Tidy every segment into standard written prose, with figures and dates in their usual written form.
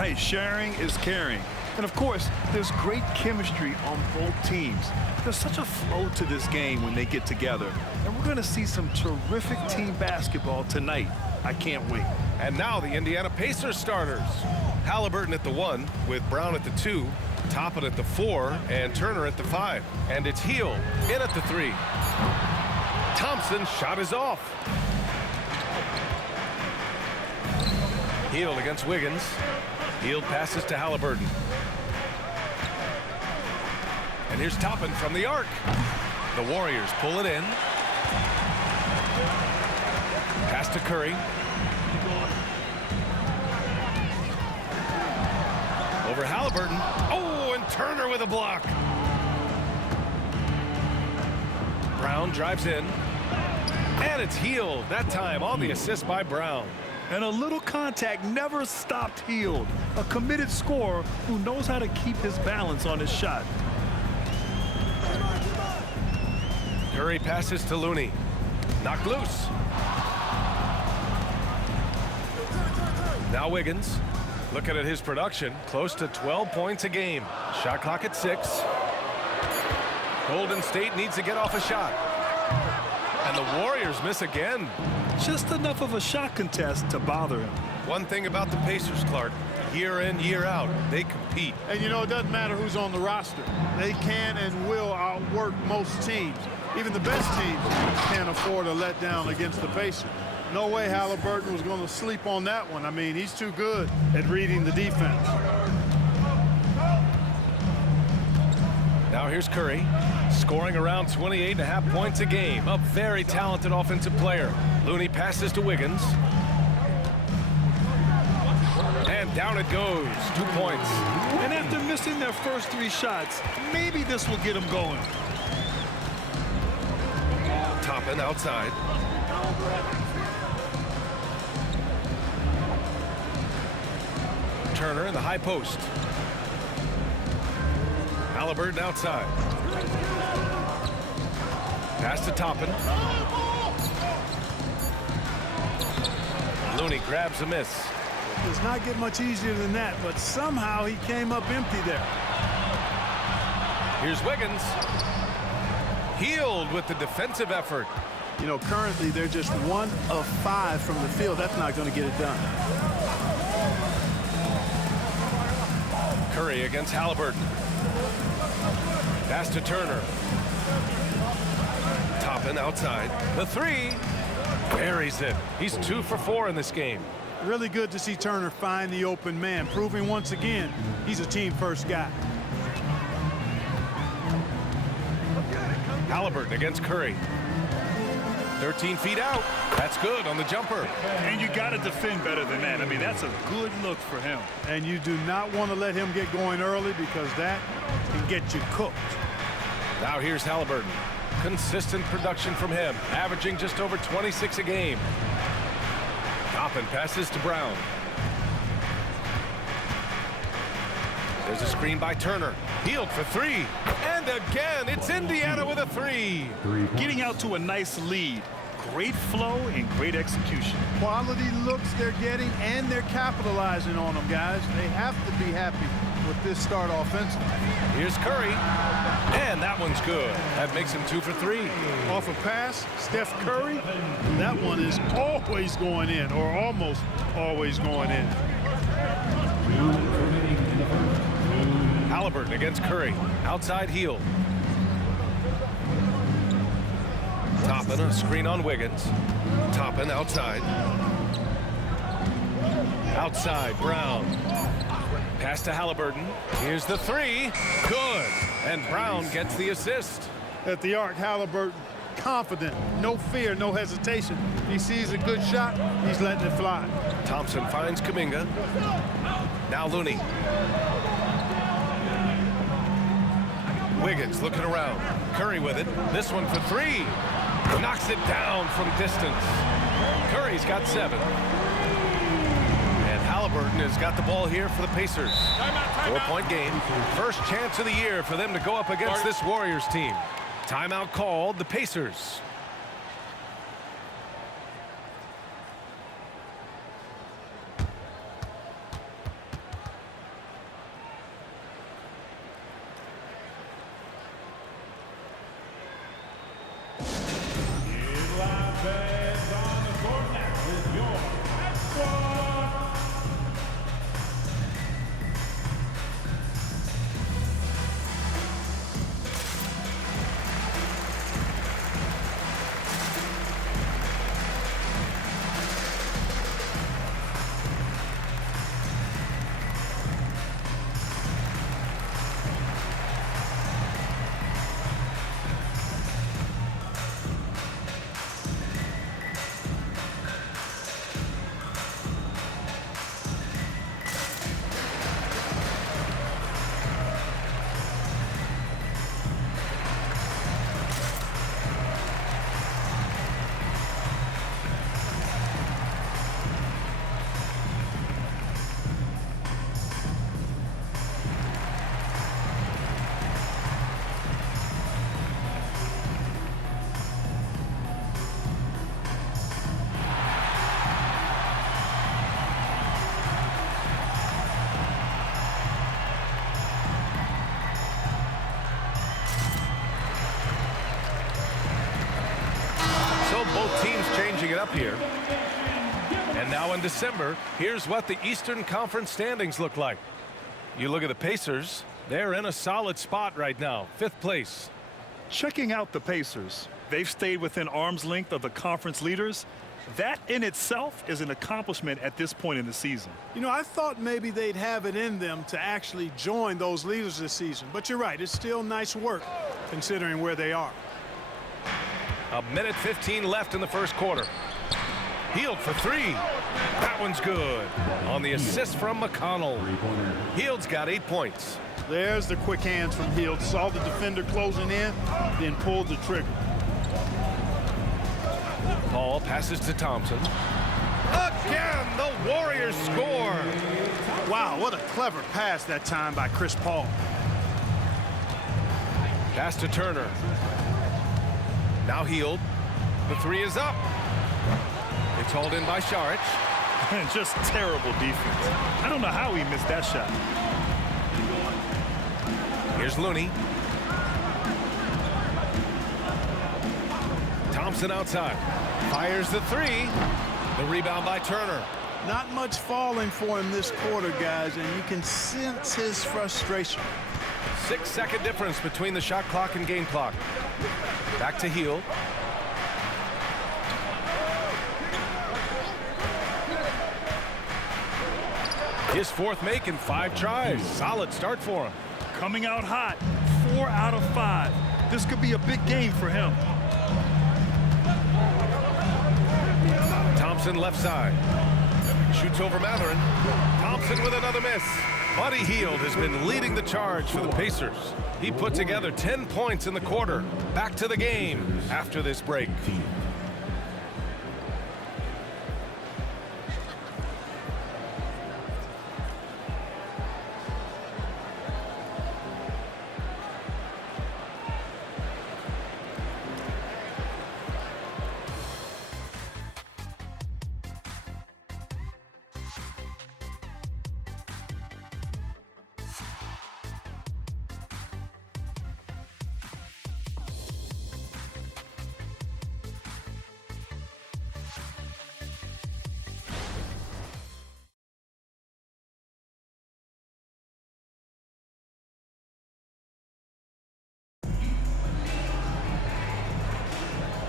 Hey, sharing is caring. And of course, there's great chemistry on both teams. There's such a flow to this game when they get together. And we're going to see some terrific team basketball tonight. I can't wait. And now the Indiana Pacers starters. Halliburton at the 1 with Brown at the 2, Toppin at the 4, and Turner at the 5. And it's Hield in at the 3. Thompson's shot is off. Hield against Wiggins. Hield passes to Halliburton. And here's Toppin from the arc. The Warriors pull it in. Pass to Curry. Over Halliburton. Oh, and Turner with a block. Brown drives in. And it's Hield, that time on the assist by Brown. And a little contact never stopped Hield. A committed scorer who knows how to keep his balance on his shot. Curry passes to Looney. Knocked loose. Now Wiggins. Looking at his production, close to 12 points a game. Shot clock at 6. Golden State needs to get off a shot. And the Warriors miss again. Just enough of a shot contest to bother him. One thing about the Pacers, Clark, year in, year out, they compete. And, you know, it doesn't matter who's on the roster. They can and will outwork most teams. Even the best teams can't afford a letdown against the Pacers. No way Halliburton was going to sleep on that one. I mean, he's too good at reading the defense. Now here's Curry, scoring around 28.5 points a game. A very talented offensive player. Looney passes to Wiggins. And down it goes. 2 points. And after missing their first 3 shots, maybe this will get them going. Toppin outside. Turner in the high post. Halliburton outside. Pass to Toppin. Looney grabs a miss. Does not get much easier than that, but somehow he came up empty there. Here's Wiggins. Hield with the defensive effort. You know, currently they're just 1 of 5 from the field. That's not going to get it done. Curry against Halliburton. Pass to Turner. Toppin outside. The 3. Buries it. He's 2 for 4 in this game. Really good to see Turner find the open man, proving once again he's a team-first guy. Halliburton against Curry. 13 feet out. That's good on the jumper. And you got to defend better than that. I mean, that's a good look for him. And you do not want to let him get going early because that can get you cooked. Now here's Halliburton. Consistent production from him, averaging just over 26 a game. Toppin passes to Brown. There's a screen by Turner. Hield for 3. And again, it's Indiana with a 3. Getting out to a nice lead. Great flow and great execution. Quality looks they're getting, and they're capitalizing on them, guys. They have to be happy with this start offensively. Here's Curry. And that one's good. That makes him 2 for 3. Off a pass, Steph Curry. That one is always going in, or almost always going in. Halliburton against Curry. Outside Hield. Toppin, a screen on Wiggins. Toppin outside. Outside, Brown. Pass to Halliburton. Here's the 3. Good. And Brown gets the assist. At the arc, Halliburton, confident, no fear, no hesitation. He sees a good shot, he's letting it fly. Thompson finds Kuminga. Now Looney. Wiggins looking around. Curry with it. This one for 3. Knocks it down from distance. Curry's got 7. And Halliburton has got the ball here for the Pacers. 4-point game. First chance of the year for them to go up against this Warriors team. Timeout called, the Pacers. Both teams changing it up here. And now in December, here's what the Eastern Conference standings look like. You look at the Pacers, they're in a solid spot right now, 5th place. Checking out the Pacers, they've stayed within arm's length of the conference leaders. That in itself is an accomplishment at this point in the season. You know, I thought maybe they'd have it in them to actually join those leaders this season. But you're right, it's still nice work considering where they are. A minute 15 left in the first quarter. Hield for 3. That one's good. On the assist from McConnell. Hield's got 8 points. There's the quick hands from Hield. Saw the defender closing in, then pulled the trigger. Paul passes to Thompson. Again, the Warriors score. Wow, what a clever pass that time by Chris Paul. Pass to Turner. Now Hield. The 3 is up. It's hauled in by Šarić. Just terrible defense. I don't know how he missed that shot. Here's Looney. Thompson outside. Fires the 3. The rebound by Turner. Not much falling for him this quarter, guys, and you can sense his frustration. 6-second difference between the shot clock and game clock. Back to Hield. His 4th make in 5 tries. Solid start for him. Coming out hot, 4 out of 5. This could be a big game for him. Thompson left side. Shoots over Mathurin. Thompson with another miss. Buddy Hield has been leading the charge for the Pacers. He put together 10 points in the quarter. Back to the game after this break.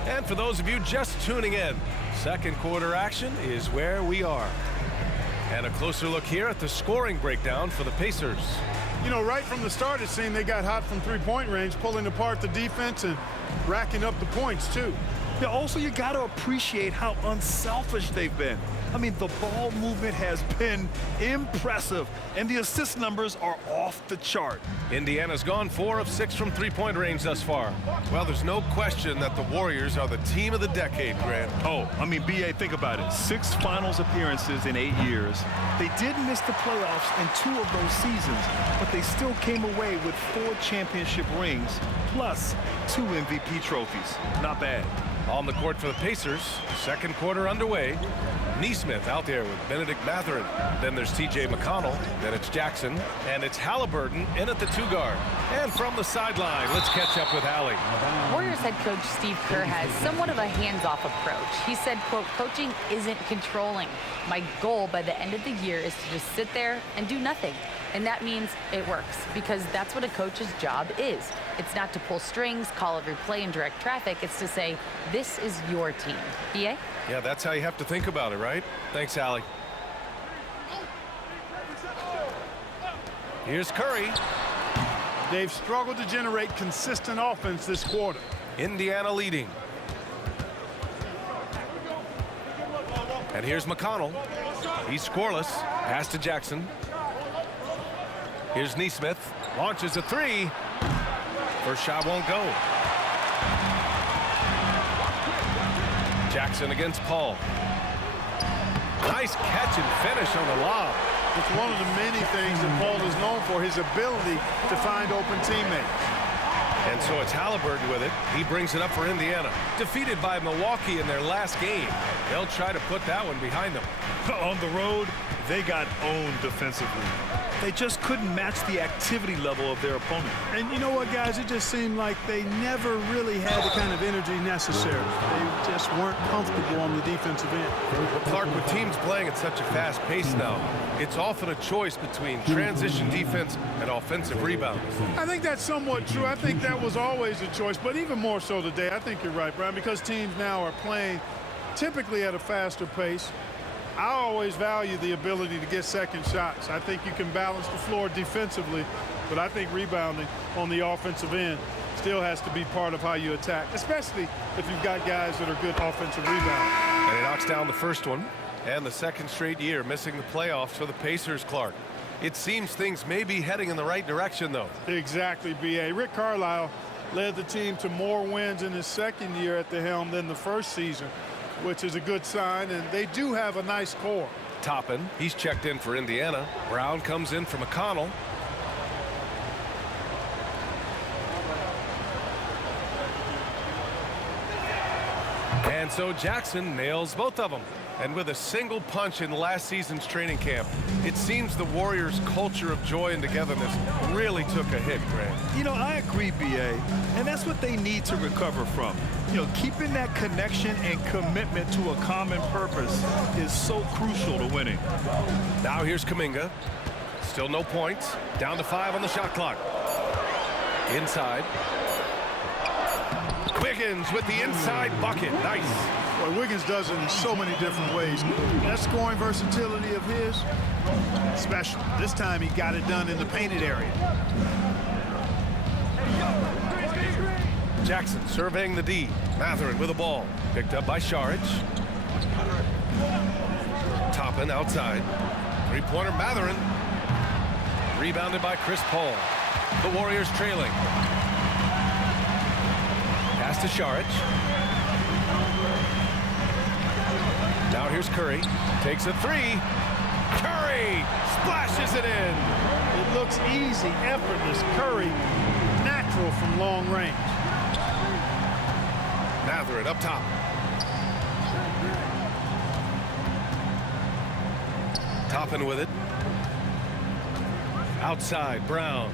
And for those of you just tuning in, second quarter action is where we are. And a closer look here at the scoring breakdown for the Pacers. You know, right from the start, it seemed they got hot from three-point range, pulling apart the defense and racking up the points, too. Yeah, also, you got to appreciate how unselfish they've been. I mean, the ball movement has been impressive, and the assist numbers are off the chart. Indiana's gone 4 of 6 from three-point range thus far. Well, there's no question that the Warriors are the team of the decade, Grant. Oh, I mean, B.A., think about it. 6 finals appearances in 8 years. They did miss the playoffs in 2 of those seasons, but they still came away with 4 championship rings, plus 2 MVP trophies. Not bad. On the court for the Pacers, second quarter underway. Nesmith out there with Benedict Mathurin. Then there's T.J. McConnell. Then it's Jackson. And it's Halliburton in at the 2-guard. And from the sideline, let's catch up with Hallie. Warriors head coach Steve Kerr has somewhat of a hands-off approach. He said, quote, coaching isn't controlling. My goal by the end of the year is to just sit there and do nothing. And that means it works, because that's what a coach's job is. It's not to pull strings, call every play, and direct traffic. It's to say, this is your team. B.A.? Yeah, that's how you have to think about it, right? Thanks, Allie. Here's Curry. They've struggled to generate consistent offense this quarter. Indiana leading. And here's McConnell. He's scoreless. Pass to Jackson. Here's Nesmith. Launches a 3. First shot won't go. Jackson against Paul. Nice catch and finish on the lob. It's one of the many things that Paul is known for, his ability to find open teammates. And so it's Halliburton with it. He brings it up for Indiana. Defeated by Milwaukee in their last game. They'll try to put that one behind them. On the road, They got owned defensively. They just couldn't match the activity level of their opponent. And you know what, guys? It just seemed like they never really had the kind of energy necessary. They just weren't comfortable on the defensive end. Well, Clark, with teams playing at such a fast pace now, it's often a choice between transition defense and offensive rebounds. I think that's somewhat true. I think that was always a choice, but even more so today. I think you're right, Brian, because teams now are playing typically at a faster pace. I always value the ability to get second shots. I think you can balance the floor defensively, but I think rebounding on the offensive end still has to be part of how you attack, especially if you've got guys that are good offensive rebounders. And he knocks down the first one, and the second straight year missing the playoffs for the Pacers, Clark. It seems things may be heading in the right direction, though. Exactly, B.A. Rick Carlisle led the team to more wins in his second year at the helm than the first season, which is a good sign, and they do have a nice core. Toppin, he's checked in for Indiana. Brown comes in for McConnell. And so Jackson nails both of them. And with a single punch in last season's training camp, it seems the Warriors' culture of joy and togetherness really took a hit, Grant. You know, I agree, B.A., and that's what they need to recover from. You know, keeping that connection and commitment to a common purpose is so crucial to winning. Now here's Kuminga. Still no points. Down to 5 on the shot clock. Inside. Wiggins with the inside bucket. Nice. Boy, Wiggins does it in so many different ways. That scoring versatility of his, special. This time he got it done in the painted area. Jackson surveying the D. Mathurin with a ball. Picked up by Saric. Toppin outside. Three-pointer Mathurin. Rebounded by Chris Paul. The Warriors trailing. Pass to Saric. Now here's Curry. Takes a three. Curry splashes it in. It looks easy, effortless. Curry, natural from long range. Mathurin up top. Toppin with it. Outside, Brown.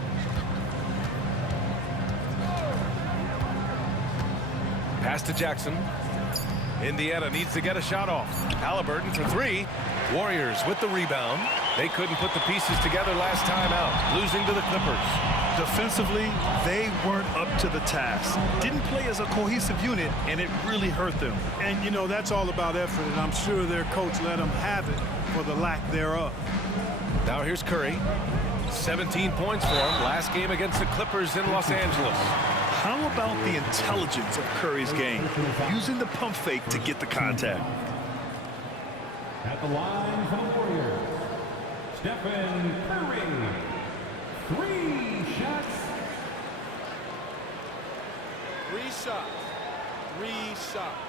Pass to Jackson. Indiana needs to get a shot off. Halliburton for three. Warriors with the rebound. They couldn't put the pieces together last time out, losing to the Clippers. Defensively, they weren't up to the task. Didn't play as a cohesive unit, and it really hurt them. And, you know, that's all about effort, and I'm sure their coach let them have it for the lack thereof. Now here's Curry. 17 points for him last game against the Clippers in Los Angeles. How about the intelligence of Curry's game, using the pump fake to get the contact? At the line for the Warriors, Stephen Curry. 3 shots. 3 shots. 3 shots.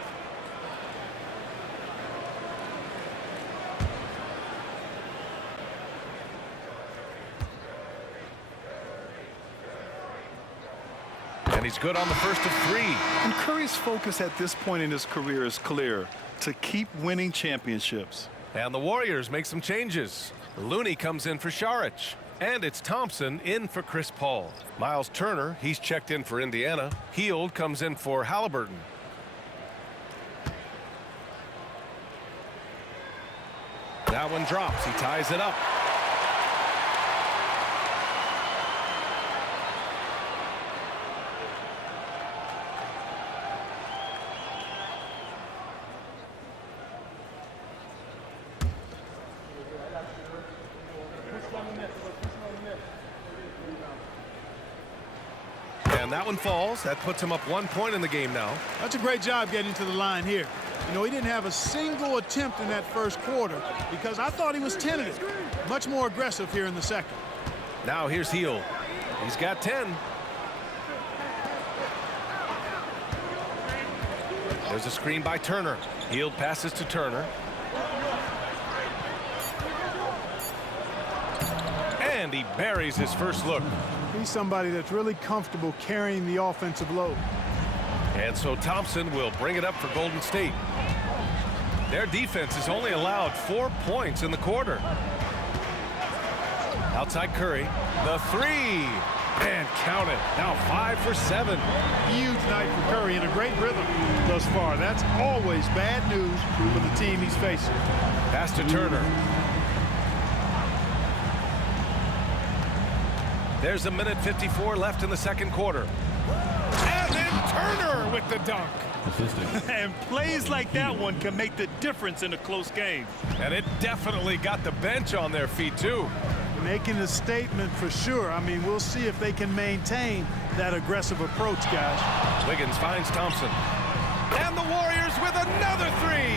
And he's good on the first of 3. And Curry's focus at this point in his career is clear: to keep winning championships. And the Warriors make some changes. Looney comes in for Saric. And it's Thompson in for Chris Paul. Miles Turner, he's checked in for Indiana. Hield comes in for Halliburton. That one drops. He ties it up. And that one falls. That puts him up 1 point in the game now. That's a great job getting to the line here. You know, he didn't have a single attempt in that first quarter because I thought he was tentative. Much more aggressive here in the second. Now here's Hield. He's got 10. There's a screen by Turner. Hield passes to Turner. And he buries his first look. He's somebody that's really comfortable carrying the offensive load. And so Thompson will bring it up for Golden State. Their defense has only allowed 4 points in the quarter. Outside Curry. The three. And count it. Now 5 for 7. Huge night for Curry in a great rhythm thus far. That's always bad news for the team he's facing. Pass to Turner. There's a minute 54 left in the second quarter. And then Turner with the dunk. And plays like that one can make the difference in a close game. And it definitely got the bench on their feet, too. Making a statement for sure. I mean, we'll see if they can maintain that aggressive approach, guys. Wiggins finds Thompson. And the Warriors with another three.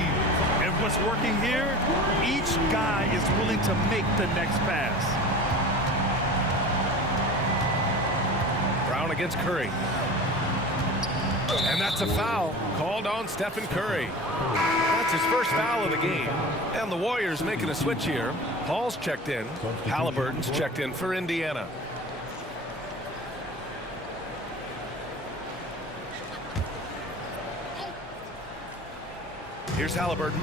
And what's working here, each guy is willing to make the next pass. Brown against Curry. And that's a foul called on Stephen Curry. That's his first foul of the game. And the Warriors making a switch here. Paul's checked in. Halliburton's checked in for Indiana. Here's Halliburton,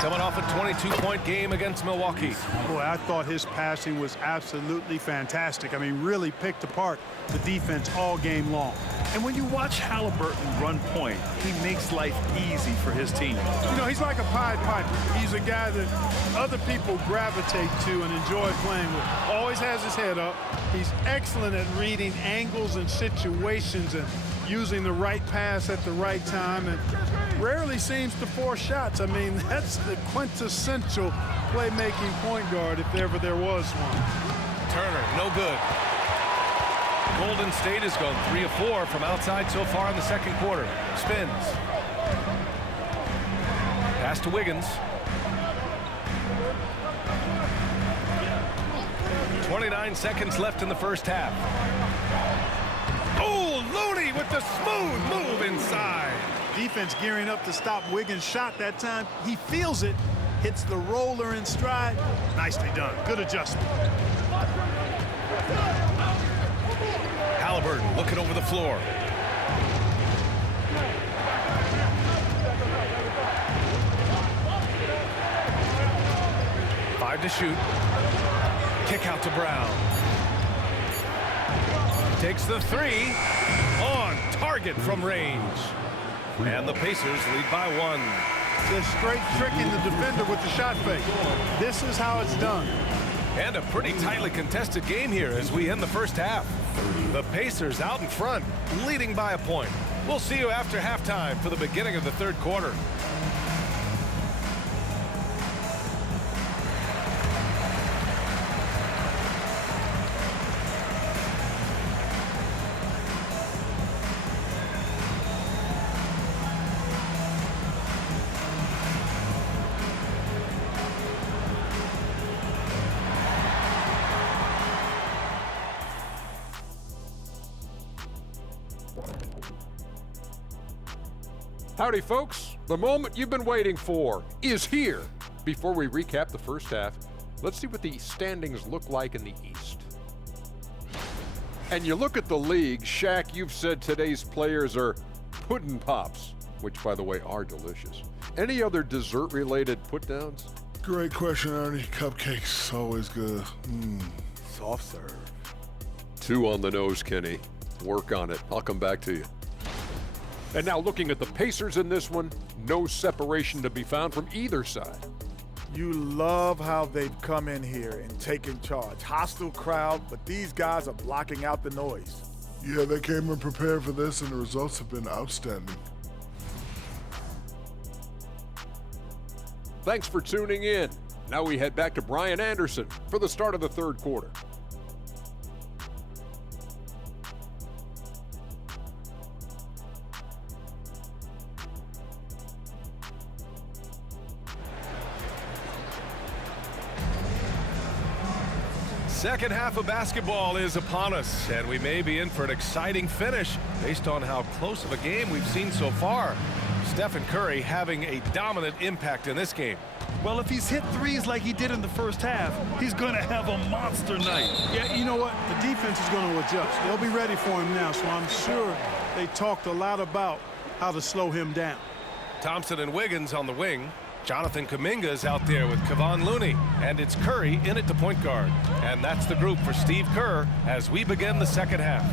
coming off a 22-point game against Milwaukee. Boy, I thought his passing was absolutely fantastic. I mean, really picked apart the defense all game long. And when you watch Halliburton run point, he makes life easy for his team. You know, he's like a Pied Piper. He's a guy that other people gravitate to and enjoy playing with. Always has his head up. He's excellent at reading angles and situations and using the right pass at the right time, and rarely seems to force shots. I mean, that's the quintessential playmaking point guard if ever there was one. Turner, no good. Golden State has gone 3 of 4 from outside so far in the second quarter. Spins. Pass to Wiggins. 29 seconds left in the first half. Oh, Looney with the smooth move inside. Defense gearing up to stop Wiggins' shot that time. He feels it, hits the roller in stride. Nicely done. Good adjustment. Halliburton looking over the floor. Five to shoot. Kick out to Brown. Takes the three. On target from range. And the Pacers lead by 1. Just straight tricking the defender with the shot fake. This is how it's done. And a pretty tightly contested game here as we end the first half. The Pacers out in front, leading by a point. We'll see you after halftime for the beginning of the third quarter. Howdy, folks. The moment you've been waiting for is here. Before we recap the first half, let's see what the standings look like in the East. And you look at the league, Shaq, you've said today's players are pudding pops, which, by the way, are delicious. Any other dessert-related put-downs? Great question, Ernie. Cupcakes, always good. Soft serve. 2 on the nose, Kenny. Work on it. I'll come back to you. And now looking at the Pacers in this one, no separation to be found from either side. You love how they've come in here and taken charge. Hostile crowd, but these guys are blocking out the noise. Yeah, they came in prepared for this, and the results have been outstanding. Thanks for tuning in. Now we head back to Brian Anderson for the start of the third quarter. Second half of basketball is upon us, and we may be in for an exciting finish based on how close of a game we've seen so far. Stephen Curry having a dominant impact in this game. Well, if he's hit threes like he did in the first half, he's going to have a monster night. Yeah, you know what? The defense is going to adjust. They'll be ready for him now, so I'm sure they talked a lot about how to slow him down. Thompson and Wiggins on the wing. Jonathan Kuminga's out there with Kevon Looney, and it's Curry in at the point guard. And that's the group for Steve Kerr as we begin the second half.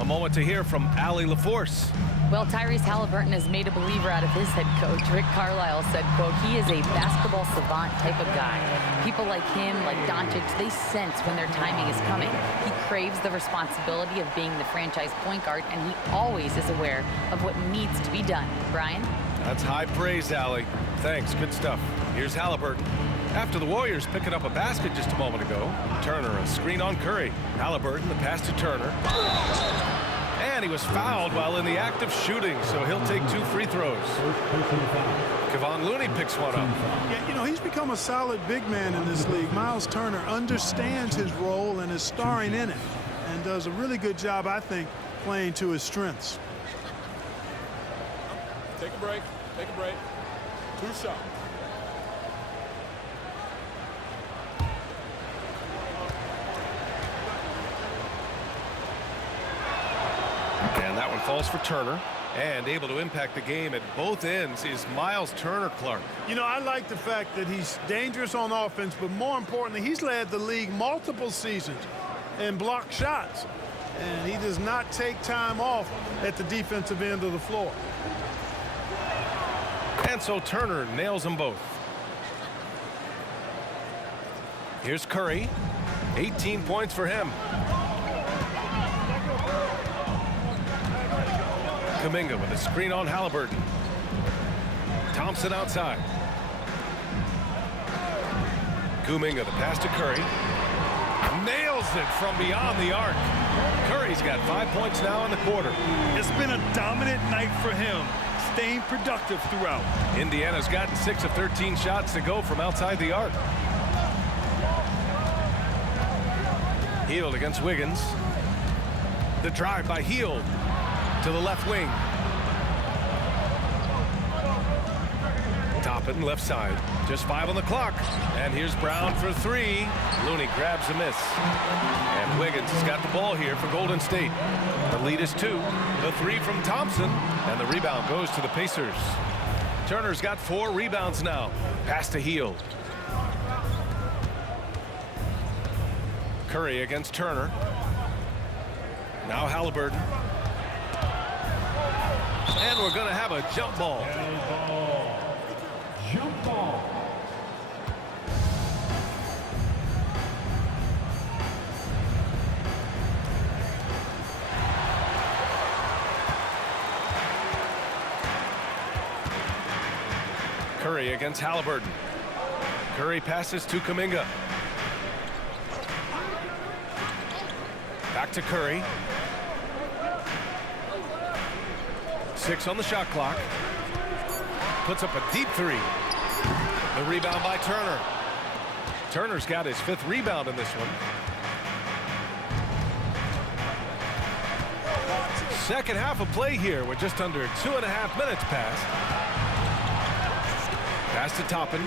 A moment to hear from Allie LaForce. Well, Tyrese Halliburton has made a believer out of his head coach. Rick Carlisle said, quote, he is a basketball savant type of guy. People like him, like Doncic, they sense when their timing is coming. He craves the responsibility of being the franchise point guard, and he always is aware of what needs to be done. Brian? That's high praise, Allie. Thanks, good stuff. Here's Halliburton. After the Warriors picking up a basket just a moment ago, Turner a screen on Curry. Halliburton, the pass to Turner. And he was fouled while in the act of shooting, so he'll take 2 free throws. Kevon Looney picks one up. Yeah, you know, he's become a solid big man in this league. Miles Turner understands his role and is starring in it, and does a really good job, I think, playing to his strengths. Take a break. Take a break. 2 shots. And that one falls for Turner. And able to impact the game at both ends is Miles Turner-Clark. You know, I like the fact that he's dangerous on offense, but more importantly, he's led the league multiple seasons and blocked shots. And he does not take time off at the defensive end of the floor. And so Turner nails them both. Here's Curry. 18 points for him. Kuminga with a screen on Halliburton. Thompson outside. Kuminga, the pass to Curry. Nails it from beyond the arc. Curry's got 5 points now in the quarter. It's been a dominant night for him, staying productive throughout. Indiana's gotten 6 of 13 shots to go from outside the arc. Hield against Wiggins. The drive by Hield to the left wing. Toppin left side. Just 5 on the clock. And here's Brown for 3. Looney grabs a miss. And Wiggins has got the ball here for Golden State. The lead is 2. The 3 from Thompson. And the rebound goes to the Pacers. Turner's got 4 rebounds now. Pass to Hield. Curry against Turner. Now Halliburton. And we're going to have a jump ball. Jump ball. Curry against Halliburton. Curry passes to Kuminga. Back to Curry. 6 on the shot clock. Puts up a deep 3. The rebound by Turner. Turner's got his 5th rebound in this one. Second half of play here with just under 2.5 minutes passed. Pass to Toppin.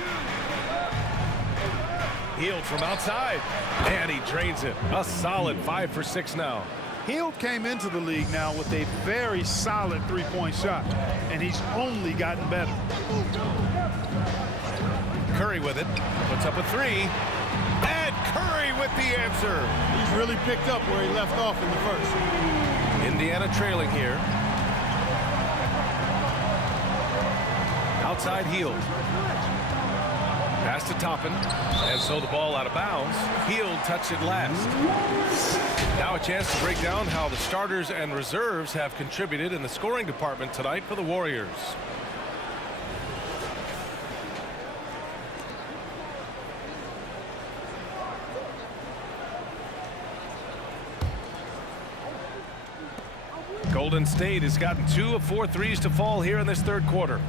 Hield from outside. And he drains it. A solid 5 for 6 now. Hield came into the league now with a very solid 3-point shot, and he's only gotten better. Curry with it. Puts up a 3. And Curry with the answer. He's really picked up where he left off in the first. Indiana trailing here. Outside Hield. Pass to Toppin. And so the ball out of bounds. Hield touched it last. Now a chance to break down how the starters and reserves have contributed in the scoring department tonight for the Warriors. Golden State has gotten 2 of 4 threes to fall here in this third quarter.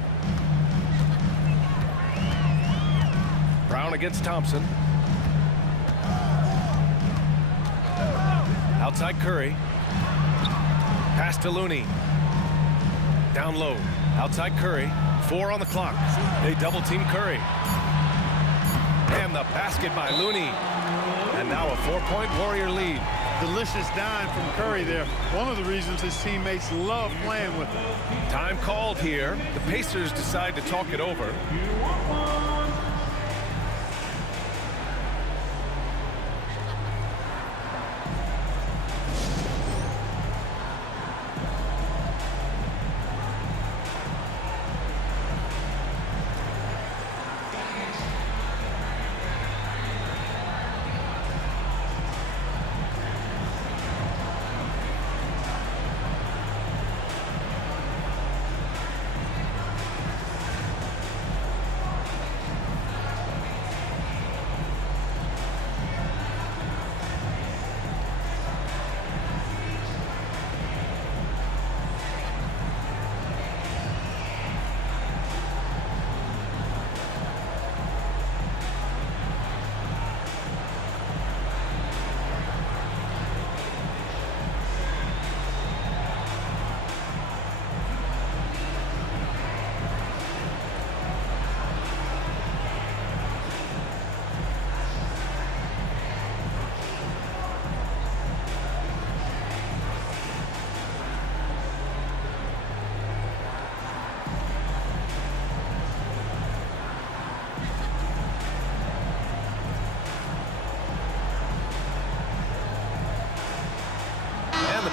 Brown against Thompson. Outside Curry. Pass to Looney. Down low. Outside Curry. 4 on the clock. They double team Curry. And the basket by Looney. And now a 4-point Warrior lead. Delicious dime from Curry there. One of the reasons his teammates love playing with him. Time called here. The Pacers decide to talk it over.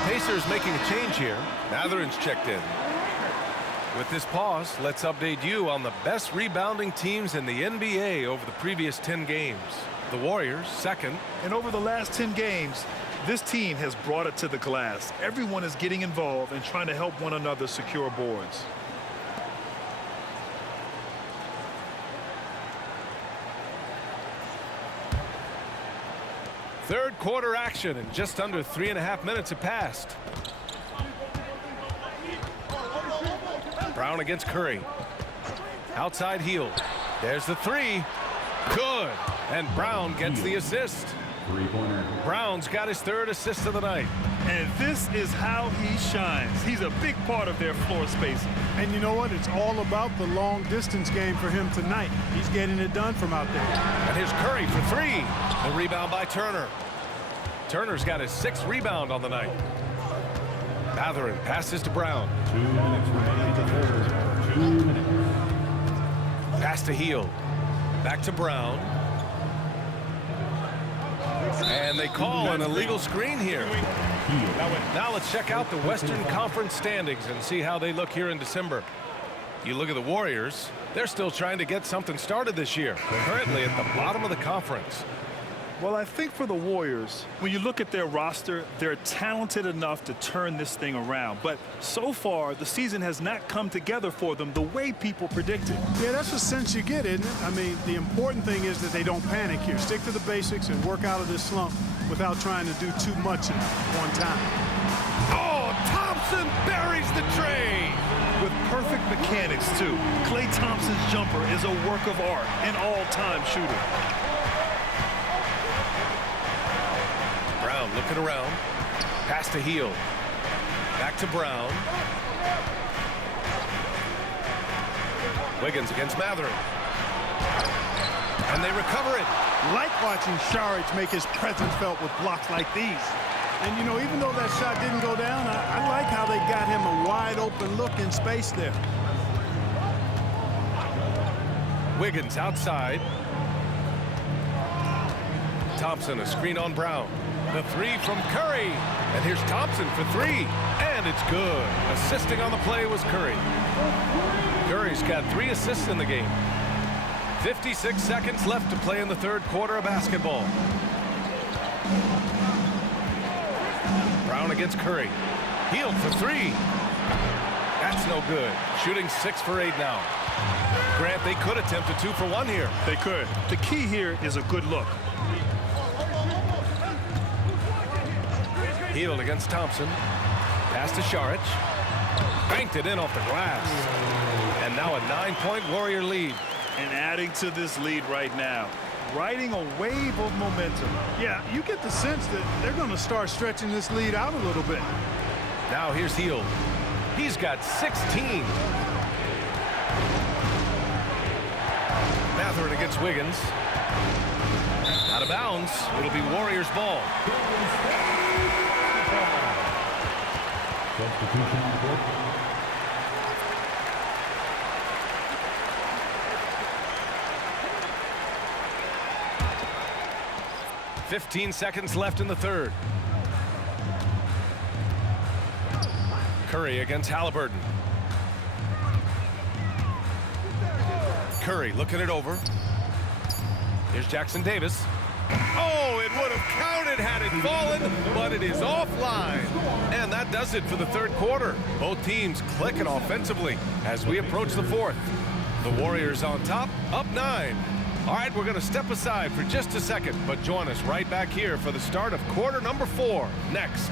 Pacers making a change here. Mathurin's checked in. With this pause, let's update you on the best rebounding teams in the NBA over the previous 10 games. The Warriors, second. And over the last 10 games, this team has brought it to the glass. Everyone is getting involved and trying to help one another secure boards. Third quarter action, and just under 3.5 minutes have passed. Brown against Curry. Outside heel. There's the three. Good. And Brown gets the assist. Brown's got his third assist of the night. And this is how he shines. He's a big part of their floor space. And you know what? It's all about the long distance game for him tonight. He's getting it done from out there. And here's Curry for three. The rebound by Turner. Turner's got his 6th rebound on the night. Mathurin passes to Brown. 2 minutes remaining to third. 2 minutes. Pass to Heel. Back to Brown. And they call an illegal screen here. Now let's check out the Western Conference standings and see how they look here in December. You look at the Warriors, they're still trying to get something started this year. Currently at the bottom of the conference. Well, I think for the Warriors, when you look at their roster, they're talented enough to turn this thing around. But so far, the season has not come together for them the way people predicted. Yeah, that's the sense you get, isn't it? I mean, the important thing is that they don't panic here. Stick to the basics and work out of this slump without trying to do too much at one time. Oh, Thompson buries the tray. With perfect mechanics, too. Klay Thompson's jumper is a work of art, an all-time shooter. Brown looking around. Pass to Heel. Back to Brown. Wiggins against Mathurin. And they recover it. Like watching Saric make his presence felt with blocks like these. And, you know, even though that shot didn't go down, I like how they got him a wide-open look in space there. Wiggins outside. Thompson, a screen on Brown. The three from Curry. And here's Thompson for three. And it's good. Assisting on the play was Curry. Curry's got 3 assists in the game. 56 seconds left to play in the third quarter of basketball. Brown against Curry. Healed for 3. That's no good. Shooting 6 for 8 now. Grant, they could attempt a 2 for 1 here. They could. The key here is a good look. Healed against Thompson. Pass to Saric. Banked it in off the glass. And now a 9-point Warrior lead. And adding to this lead right now. Riding a wave of momentum. Yeah, you get the sense that they're going to start stretching this lead out a little bit. Now here's Heald. He's got 16. Mathurin against Wiggins. Out of bounds. It'll be Warriors ball. Substitution on the court. 15 seconds left in the third. Curry against Halliburton. Curry looking it over. Here's Jackson Davis. Oh, it would have counted had it fallen, but it is offline. And that does it for the third quarter. Both teams clicking offensively as we approach the fourth. The Warriors on top, up 9. All right, we're going to step aside for just a second, but join us right back here for the start of quarter number 4 next.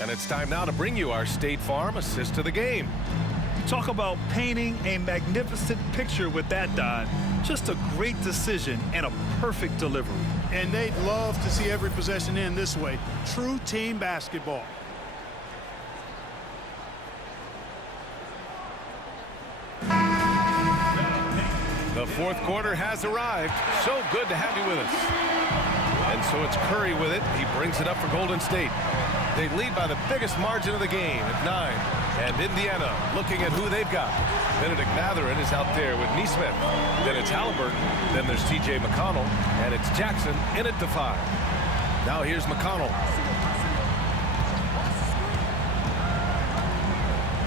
And it's time now to bring you our State Farm assist to the game. Talk about painting a magnificent picture with that, Don. Just a great decision and a perfect delivery. And they'd love to see every possession end this way. True team basketball. The fourth quarter has arrived. So good to have you with us. And so it's Curry with it. He brings it up for Golden State. They lead by the biggest margin of the game at 9. And Indiana looking at who they've got. Benedict Mathurin is out there with Neesmith. Then it's Halliburton. Then there's T.J. McConnell. And it's Jackson in at the 5. Now here's McConnell.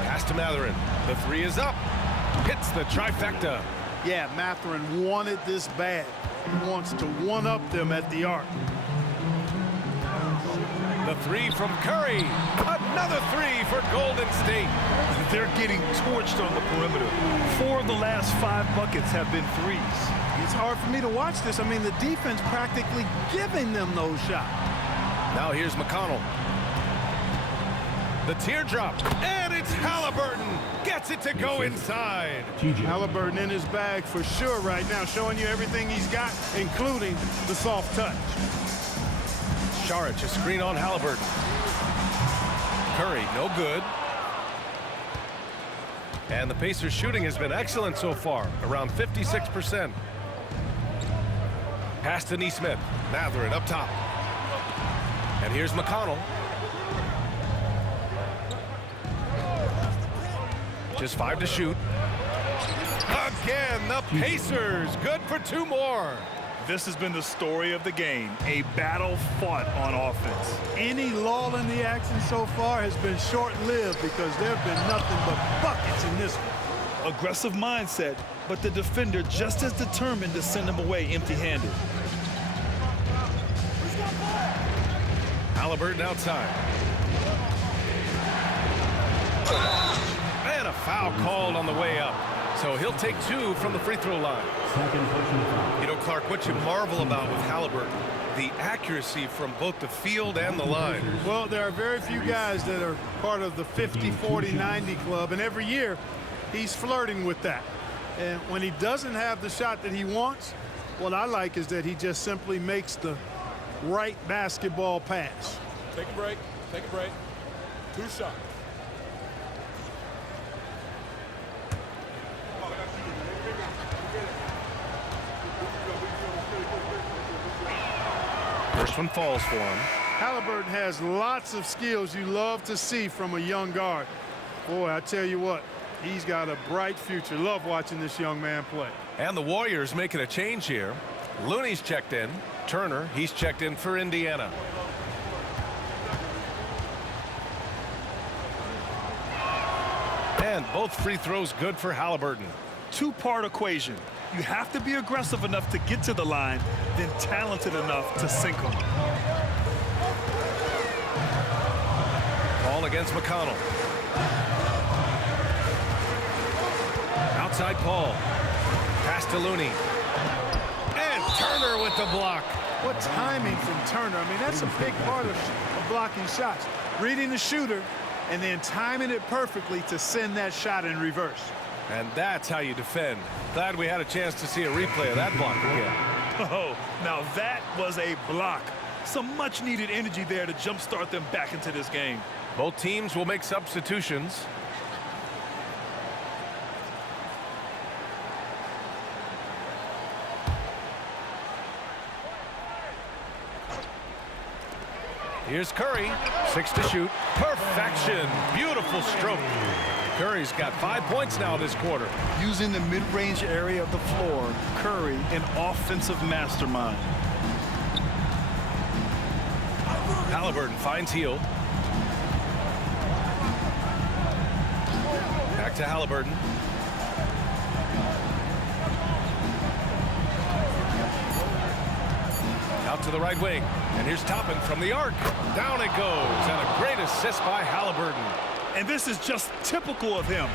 Pass to Mathurin. The 3 is up. Hits the trifecta. Yeah, Mathurin wanted this bad. He wants to one-up them at the arc. The 3 from Curry. Another 3 for Golden State. They're getting torched on the perimeter. 4 of the last 5 buckets have been 3s. It's hard for me to watch this. I mean, the defense practically giving them those shots. Now here's McConnell. The teardrop. And it's Halliburton. Gets it to go inside. Halliburton in his bag for sure right now, showing you everything he's got, including the soft touch. Saric, a screen on Halliburton. Curry, no good. And the Pacers' shooting has been excellent so far, around 56%. Pass to Neesmith. Mathurin up top. And here's McConnell. Just 5 to shoot. Again, the Pacers. Good for 2 more. This has been the story of the game, a battle fought on offense. Any lull in the action so far has been short-lived because there have been nothing but buckets in this one. Aggressive mindset, but the defender just as determined to send him away empty-handed. Halliburton outside. And a foul called on the way up. So he'll take 2 from the free throw line. You know, Clark, what you marvel about with Halliburton, the accuracy from both the field and the line. Well, there are very few guys that are part of the 50, 40, 90 club, and every year he's flirting with that. And when he doesn't have the shot that he wants, what I like is that he just simply makes the right basketball pass. Take a break. Take a break. 2 shots. First one falls for him. Halliburton has lots of skills you love to see from a young guard. Boy, I tell you what, he's got a bright future. Love watching this young man play. And the Warriors making a change here. Looney's checked in. Turner, he's checked in for Indiana. And both free throws good for Halliburton. 2-part equation. You have to be aggressive enough to get to the line, then talented enough to sink them. Ball against McConnell. Outside Paul. Pass to Looney. And Turner with the block. What timing from Turner. I mean, that's a big part of blocking shots. Reading the shooter and then timing it perfectly to send that shot in reverse. And that's how you defend. Glad we had a chance to see a replay of that block again. Oh, now that was a block. Some much-needed energy there to jumpstart them back into this game. Both teams will make substitutions. Here's Curry, 6 to shoot. Perfection, beautiful stroke. Curry's got 5 points now this quarter. Using the mid-range area of the floor, Curry, an offensive mastermind. Halliburton finds Hield. Back to Halliburton. Out to the right wing. And here's Toppin from the arc. Down it goes. And a great assist by Halliburton. And this is just typical of him.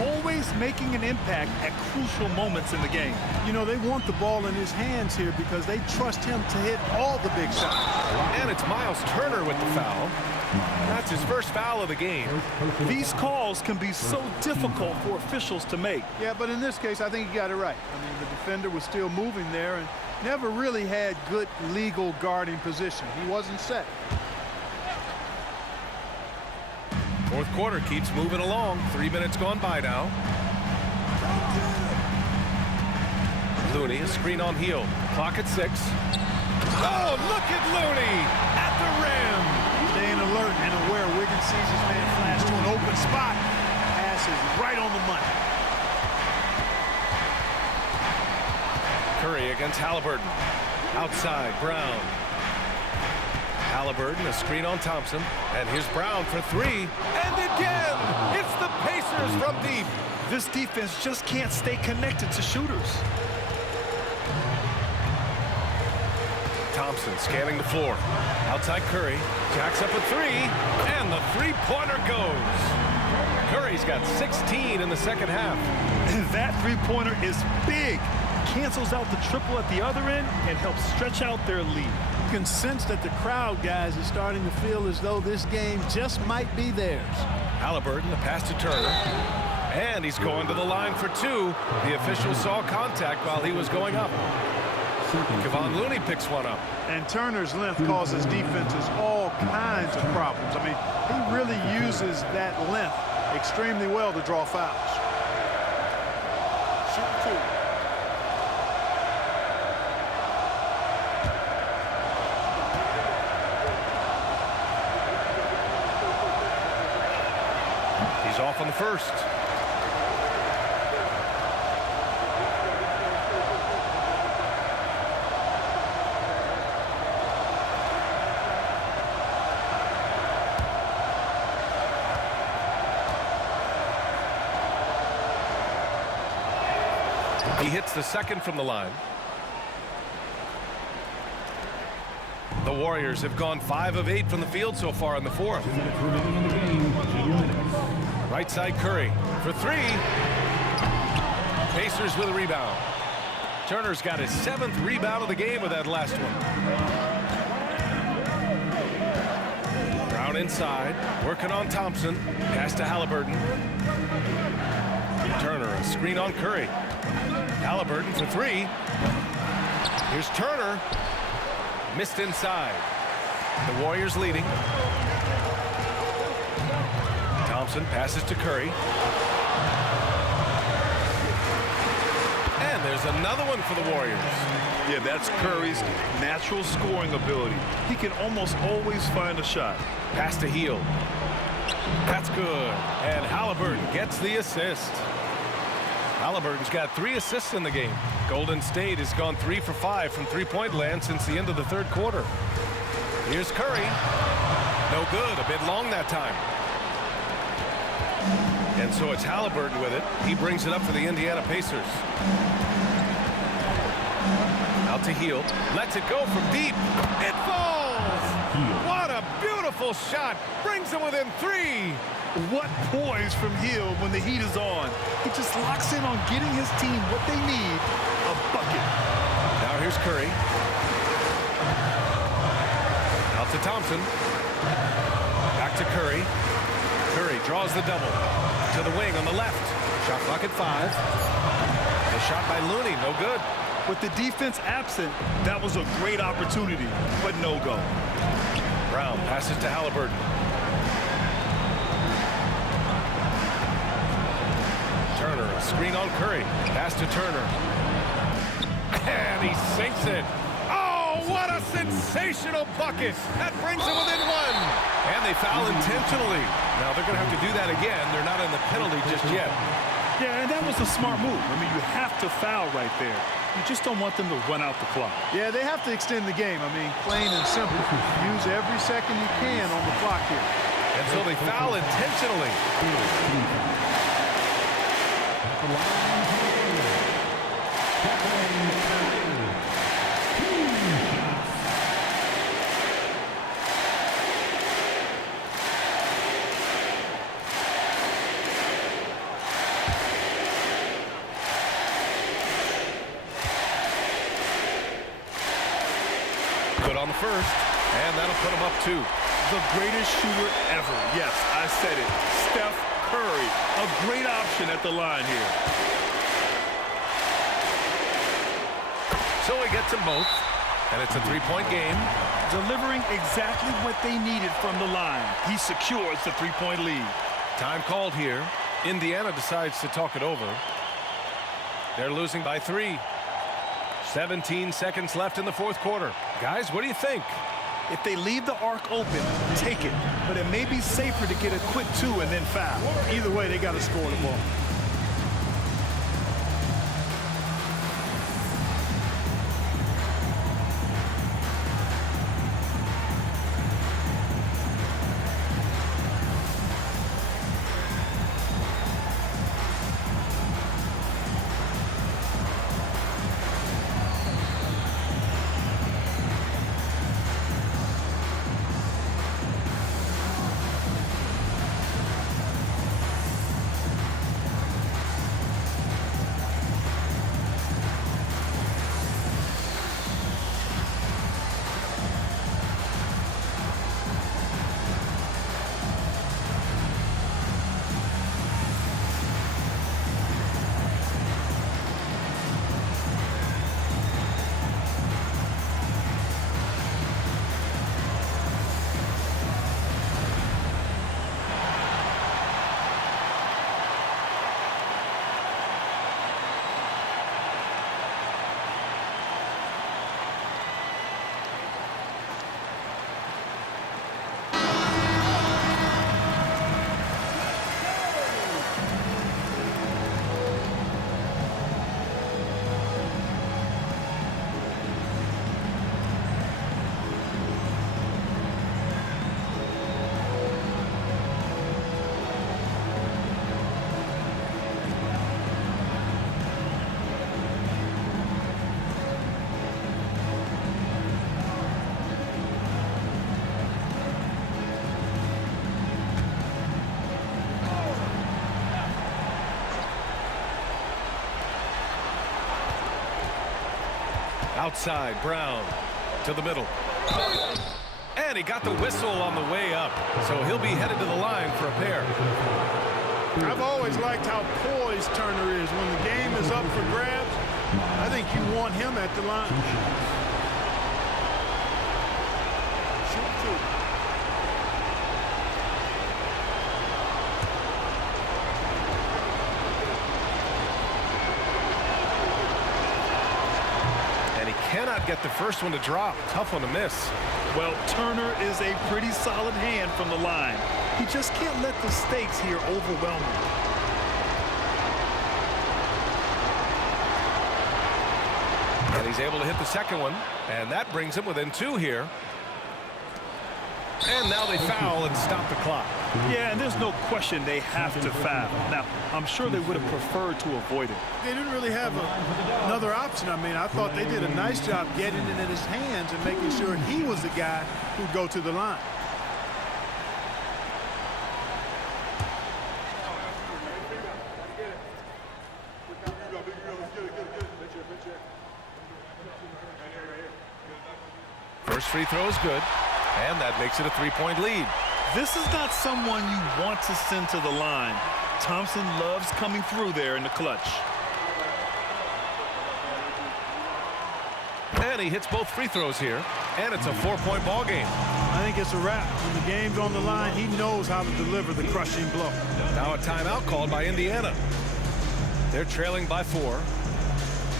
Always making an impact at crucial moments in the game. You know, they want the ball in his hands here because they trust him to hit all the big shots. And it's Miles Turner with the foul. That's his first foul of the game. These calls can be so difficult for officials to make. Yeah, but in this case, I think he got it right. I mean, the defender was still moving there and never really had good legal guarding position. He wasn't set. Fourth quarter keeps moving along. 3 minutes gone by now. Looney, a screen on Hield. Clock at 6. Oh, look at Looney at the rim. Staying alert and aware. Wiggins sees his man flash to an open spot. Pass is right on the money. Curry against Halliburton. Outside, Brown. Halliburton, a screen on Thompson. And here's Brown for 3. And again, it's the Pacers from deep. This defense just can't stay connected to shooters. Thompson scanning the floor. Outside Curry. Jacks up a 3. And the three-pointer goes. Curry's got 16 in the second half. And that three-pointer is big. Cancels out the triple at the other end and helps stretch out their lead. You can sense that the crowd, guys, is starting to feel as though this game just might be theirs. Halliburton, the pass to Turner. And he's going to the line for 2. The official saw contact while he was going up. Kevon Looney picks one up. And Turner's length causes defenses all kinds of problems. I mean, he really uses that length extremely well to draw fouls. Shoot 2. He's off on the first. He hits the second from the line. The Warriors have gone 5 of 8 from the field so far in the fourth. Right side Curry for 3. Pacers with a rebound. Turner's got his 7th rebound of the game with that last one. Brown inside, working on Thompson. Pass to Halliburton. Turner, a screen on Curry. Halliburton for 3. Here's Turner. Missed inside. The Warriors leading. Thompson passes to Curry. And there's another one for the Warriors. Yeah, that's Curry's natural scoring ability. He can almost always find a shot. Pass to Hield. That's good. And Halliburton gets the assist. Halliburton's got 3 assists in the game. Golden State has gone 3 for 5 from three-point land since the end of the third quarter. Here's Curry. No good. A bit long that time. And so it's Halliburton with it. He brings it up for the Indiana Pacers. Out to Hield. Lets it go from deep. It falls! What a beautiful shot. Brings it within 3. What poise from Hield when the heat is on. He just locks in on getting his team what they need, a bucket. Now here's Curry. to Thompson. Back to Curry. Curry draws the double. To the wing on the left. Shot clock at 5. The shot by Looney, no good. With the defense absent, that was a great opportunity, but no go. Brown passes to Halliburton. Turner, a screen on Curry. Pass to Turner. And he sinks it. Oh, what a sensational bucket. That brings him within 1. And they foul intentionally. Now they're going to have to do that again. They're not in the penalty just yet. Yeah, and that was a smart move. I mean, you have to foul right there. You just don't want them to run out the clock. Yeah, they have to extend the game. I mean, plain and simple. Use every second you can on the clock here. And so they foul intentionally. Good on the first, and that'll put him up 2. The greatest shooter ever. Yes, I said it. Steph Curry, a great option at the line here. So he gets them both, and it's a 3-point game. Delivering exactly what they needed from the line. He secures the 3-point lead. Time called here. Indiana decides to talk it over. They're losing by 3. 17 seconds left in the 4th quarter. Guys, what do you think? If they leave the arc open, take it. But it may be safer to get a quick 2 and then foul. Either way, they got to score the ball. Outside, Brown to the middle. And he got the whistle on the way up. So he'll be headed to the line for a pair. I've always liked how poised Turner is. When the game is up for grabs, I think you want him at the line. Shoot 2. Cannot get the first one to drop. Tough one to miss. Well, Turner is a pretty solid hand from the line. He just can't let the stakes here overwhelm him. And he's able to hit the second one, and that brings him within 2 here. And now they foul and stop the clock. Yeah, and there's no question they have to foul. Now, I'm sure they would have preferred to avoid it. They didn't really have another option. I mean, I thought they did a nice job getting it in his hands and making sure he was the guy who'd go to the line. First free throw is good. And that makes it a 3-point lead. This is not someone you want to send to the line. Thompson loves coming through there in the clutch. And he hits both free throws here. And it's a 4-point ball game. I think it's a wrap. When the game's on the line, he knows how to deliver the crushing blow. Now a timeout called by Indiana. They're trailing by 4.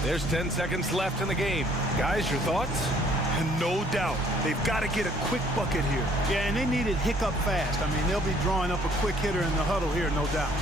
There's 10 seconds left in the game. Guys, your thoughts? And no doubt, they've got to get a quick bucket here. Yeah, and they need it hiccup fast. I mean, they'll be drawing up a quick hitter in the huddle here, no doubt.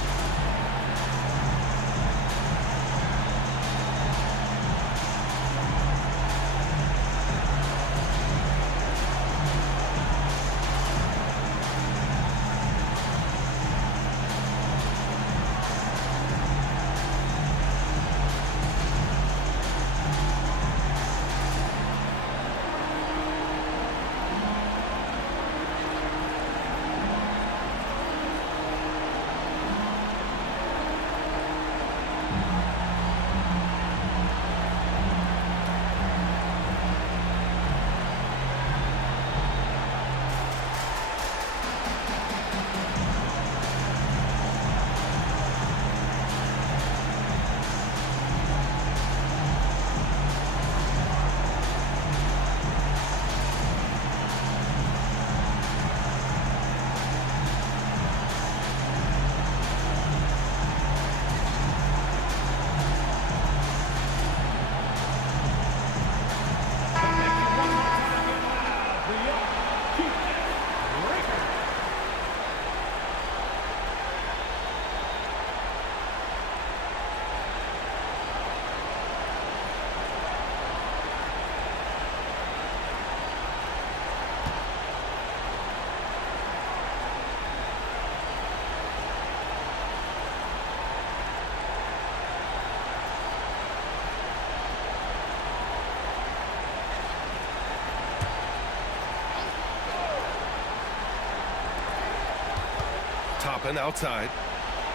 Toppin outside.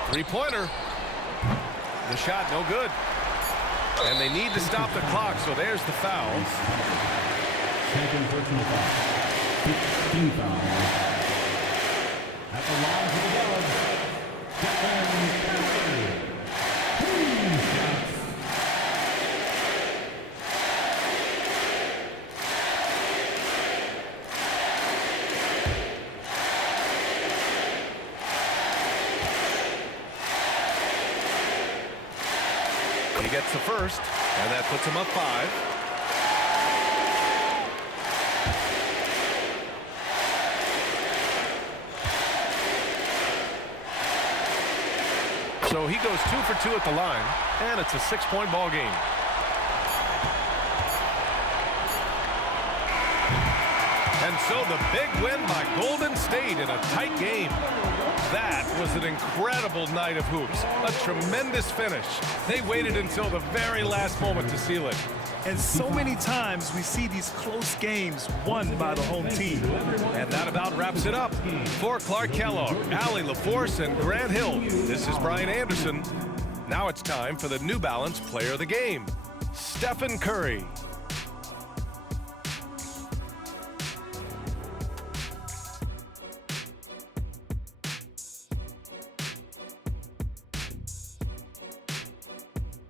3-pointer. The shot no good. And they need to stop the clock, so there's the foul. Second personal foul. 15 foul. At the line for the Dubs, Stephen Curry. 2 shots. He gets the first, and that puts him up 5. So he goes 2 for 2 at the line, and it's a 6-point ball game. And so the big win by Golden State in a tight game. That was an incredible night of hoops. A tremendous finish. They waited until the very last moment to seal it. And so many times we see these close games won by the home team. And that about wraps it up. For Clark Kellogg, Allie LaForce, and Grant Hill, this is Brian Anderson. Now it's time for the New Balance Player of the Game, Stephen Curry.